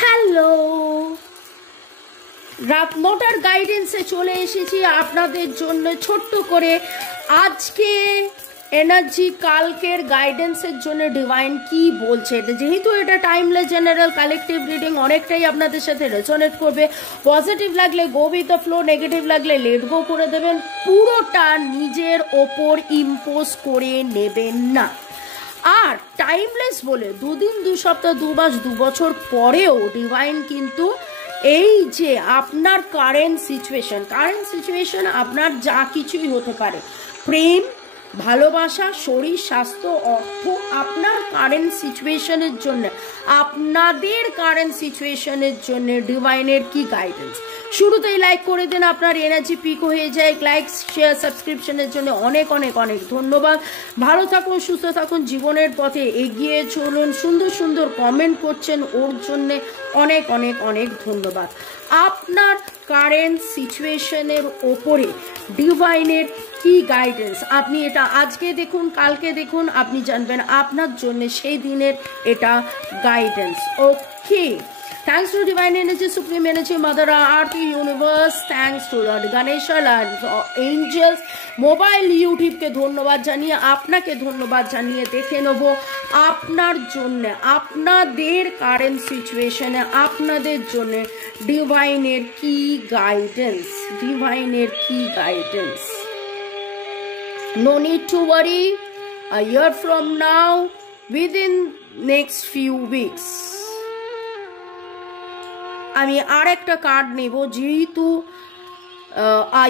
Hello, রাত 9টার গাইডেন্সে চলে এসেছি আপনাদের জন্য ছোট্ট করে। আজকে এনার্জি কালকের গাইডেন্সের জন্য ডিভাইন কি বলছে, যেহেতু এটা টাইমলেস জেনারেল কালেকটিভ রিডিং, অনেকটাই আপনাদের সাথে রেজোনেট করবে। পজিটিভ লাগলে go with the flow, negative লাগলে লেট গো করে দেবেন। পুরোটা নিজের ওপর ইম্পোজ করে নেবেন না। আর টাইমলেস বলে 2 দিন 2 সপ্তাহ 2 মাস 2 বছর পরেও ডিভাইন কিন্তু এই যে আপনার কারেন্ট সিচুয়েশন আপনার যা কিছুই হতে পারে, প্রেম, ভালোবাসা, শরীর, স্বাস্থ্য, অর্থ, আপনার কারেন্ট সিচুয়েশনের জন্য, আপনাদের কারেন্ট সিচুয়েশনের জন্য ডিভাইনের কি গাইডেন্স। শুরুতেই লাইক করে দেন, আপনার এনার্জি পিক হয়ে যায়। লাইক, শেয়ার, সাবস্ক্রিপশনের জন্য অনেক অনেক অনেক ধন্যবাদ। ভালো থাকুন, সুস্থ থাকুন, জীবনের পথে এগিয়ে চলুন। সুন্দর সুন্দর কমেন্ট করছেন, ওর জন্য অনেক অনেক অনেক ধন্যবাদ। আপনার কারেন্ট সিচুয়েশনের ওপরে ডিভাইনের কি গাইডেন্স, আপনি এটা আজকে দেখুন, কালকে দেখুন, আপনি জানবেন আপনার জন্য সেই দিনের এটা guidance. Okay, thanks to divine energy, supreme energy, mother earth, universe, thanks to Lord Ganesha and angels, mobile ইউটিউবকে ধন্যবাদ জানিয়ে, আপনাকে ধন্যবাদ জানিয়ে দেখে নেব আপনার জন্য, আপনাদের কারেন্ট সিচুয়েশনে আপনাদের জন্য ডিভাইনের কি guidance. No need to worry, a year from now, within next few weeks। আমি আর একটা কার্ড নেব, যেহেতু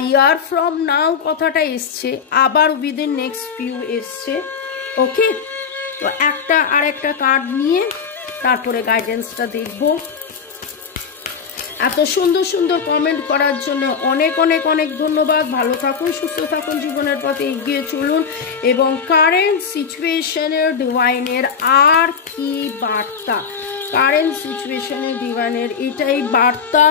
ইয়ার ফ্রম নাও কথাটা এসছে, আবার উইদিন নেক্সট ফিউ এসছে। ওকে, তো আর একটা কার্ড নিয়ে তারপরে গাইডেন্সটা দেখব। এত সুন্দর সুন্দর কমেন্ট করার জন্য অনেক অনেক অনেক ধন্যবাদ। ভালো থাকুন, সুস্থ থাকুন, জীবনের পথে এগিয়ে চলুন। এবং কারেন্ট সিচুয়েশনের ডিভাইনের আর কি বার্তা, কারেন্ট সিচুয়েশনে ডিভাইনের এটাই বার্তা।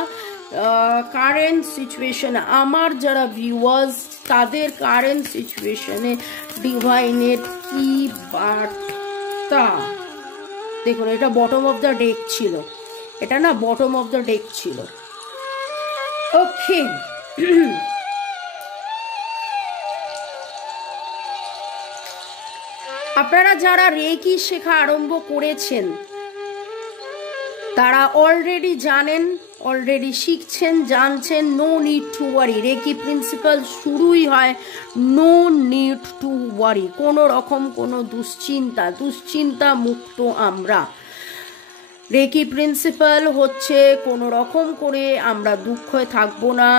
কারেন্ট সিচুয়েশনে আমার যারা ভিউয়ার্স, তাদের কারেন্ট সিচুয়েশনে ডিভাইনের কি বার্তা দেখুন। এটা বটম অফ দ্য ডেক ছিল, এটা না বটম অফ দ্য ডেক ছিল। ওকে, আপনারা যারা রেকি শেখা আরম্ভ করেছেন তারা অলরেডি জানেন, অলরেডি শিখছেন, জানছেন। No need to worry, reiki principle শুরুই হয় নো নিড টু ওয়ারি। কোনো রকম কোনো দুশ্চিন্তা মুক্ত আমরা। রেকি প্রিন্সিপাল হচ্ছে কোনো রকম করে আমরা দুঃখে থাকবো না,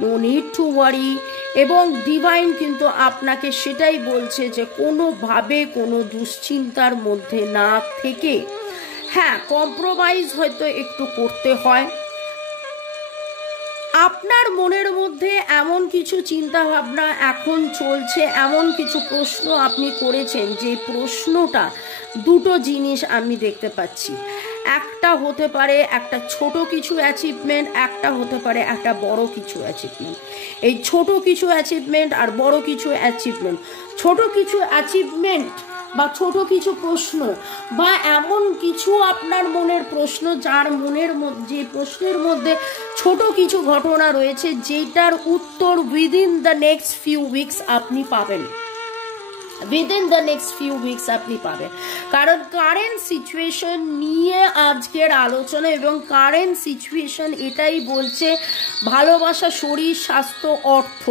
নো নিড টু ওয়ারি। এবং ডিভাইন কিন্তু আপনাকে সেটাই বলছে যে কোনোভাবে কোনো দুশ্চিন্তার মধ্যে না থেকে, হ্যাঁ কম্প্রোমাইজ হয়তো একটু করতে হয়। আপনার মনের মধ্যে এমন কিছু চিন্তা ভাবনা এখন চলছে, এমন কিছু প্রশ্ন আপনি করেছেন, যে প্রশ্নটা দুটো জিনিস আমি দেখতে পাচ্ছি। একটা হতে পারে একটা ছোট কিছু অ্যাচিভমেন্ট, একটা হতে পারে একটা বড় কিছু অ্যাচিভমেন্ট। এই ছোট কিছু অ্যাচিভমেন্ট আর বড় কিছু অ্যাচিভমেন্ট, ছোট কিছু অ্যাচিভমেন্ট বা ছোট কিছু প্রশ্ন বা এমন কিছু আপনার মনের প্রশ্ন, যার মনের মধ্যে, যে প্রশ্নের মধ্যে ছোট কিছু ঘটনা রয়েছে, যেটার উত্তর within the next few weeks আপনি পাবেন। কারণ কারেন্ট সিচুয়েশন নিয়ে আজকের আলোচনা, এবং কারেন্ট সিচুয়েশন এটাই বলছে ভালোবাসা, শরীর, স্বাস্থ্য, অর্থ।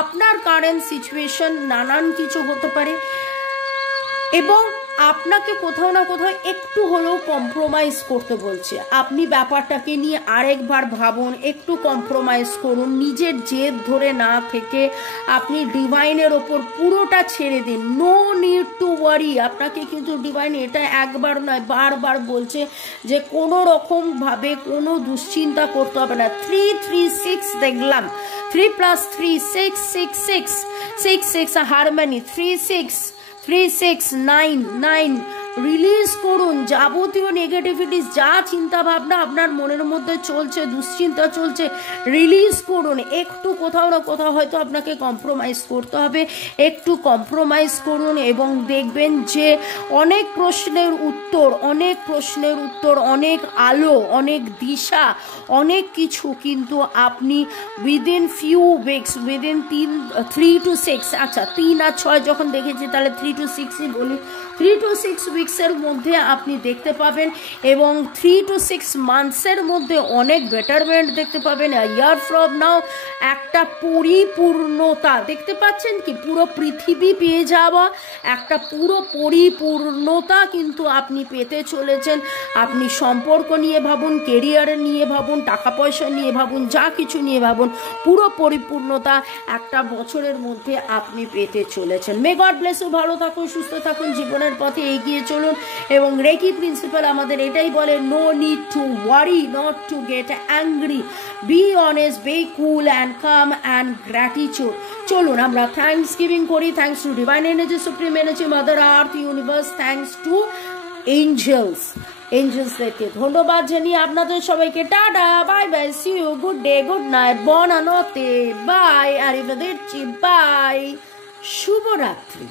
আপনার কারেন্ট সিচুয়েশন নানান কিছু হতে পারে এবং আপনাকে কোথাও না কোথাও একটু হলেও কম্প্রোমাইজ করতে বলছে। আপনি ব্যাপারটাকে নিয়ে আরেকবার ভাবুন, একটু কম্প্রোমাইজ করুন, নিজের জেদ ধরে না থেকে আপনি ডিভাইনের ওপর পুরোটা ছেড়ে দিন। No need to worry. আপনাকে কিন্তু ডিভাইন এটা একবার নয় বারবার বলছে যে কোনো রকমভাবে কোনো দুশ্চিন্তা করতে হবে না। 336 দেখলাম, 3 + 3 6 6 6 6 6 হারমোনি, 3 6 3 6 9 9 রিলিজ করুন যাবতীয় নেগেটিভিটিস, যা চিন্তা ভাবনা আপনার মনের মধ্যে চলছে, দুশ্চিন্তা চলছে, রিলিজ করুন। একটু কোথাও না কোথাও হয়তো আপনাকে কম্প্রোমাইজ করতে হবে, একটু কম্প্রোমাইজ করুন এবং দেখবেন যে অনেক প্রশ্নের উত্তর, অনেক আলো, অনেক দিশা, অনেক কিছু কিন্তু আপনি within few weeks, within 3 to 6, আচ্ছা 3 আর 6 যখন দেখেছি তাহলে 3 to 6ই বলি, 3 to 6 উইক্সের মধ্যে আপনি দেখতে পাবেন এবং 3 to 6 মান্থসের মধ্যে অনেক বেটারমেন্ট দেখতে পাবেন। ইয়ার ফ্রম নাও একটা পরিপূর্ণতা দেখতে পাচ্ছেন কি, পুরো পৃথিবী পেয়ে যাওয়া একটা পুরো পরিপূর্ণতা কিন্তু আপনি পেতে চলেছেন। আপনি সম্পর্ক নিয়ে ভাবুন, কেরিয়ার নিয়ে ভাবুন, টাকা পয়সা নিয়ে ভাবুন, যা কিছু নিয়ে ভাবুন, পুরো পরিপূর্ণতা একটা বছরের মধ্যে আপনি পেতে চলেছেন। মে গড ব্লেস ইউ, ভালো থাকুন, সুস্থ থাকুন, জীবনের পথে এগিয়ে চলুন। এবং রেকি প্রিন্সিপাল আমাদের এটাই বলে, no need to worry, not to get angry, be honest, be cool and calm and gratitude. চলুন আমরা থ্যাঙ্কস গিভিং করি। Thanks to divine energy, supreme energy, mother earth, universe, thanks to এঞ্জেলসদেরকে ধন্যবাদ জানিয়ে আপনাদের সবাইকে tata, bye bye, see you, good day, good night, বনানোতে, bye, আরিভেদেরচি, বাই, শুভরাত্রি।